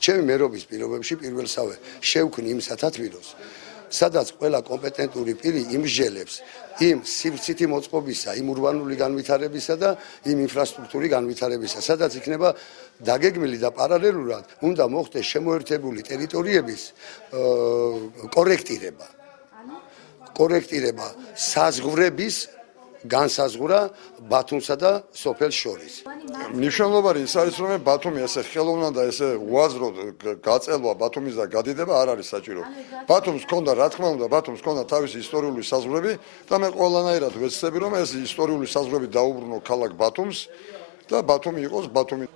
ჩემი მერობის პირობებში პირველსავე შევქმნი იმ სათათბიროს, სადაც ყველა კომპეტენტური პირი იმსჯელებს იმ სივრცითი მოწყობისა, იმ ურბანული განვითარებისა და იმ ინფრასტრუქტურის განვითარებისა, სადაც იქნება დაგეგმილი და პარალელურად უნდა მოხდეს შემოერთებული ტერიტორიების კორექტირება საზღვრების განსაზღვრა ბათუმსა და სოფელს შორის. მნიშვნელოვანი ის არის, რომ ბათუმი ესე ხელოვნად და ესე უაზროდ გაწელვა ბათუმის და გადიდება არ არის საჭირო. ბათუმს ჰქონდა, რა თქმა უნდა, ბათუმს ჰქონდა თავისი ისტორიული საზღვრები და მე ყველანაირად ვეცდები, რომ ეს ისტორიული საზღვრები დაუბრუნო ქალაქ ბათუმს და ბათუმი იყოს ბათუმი.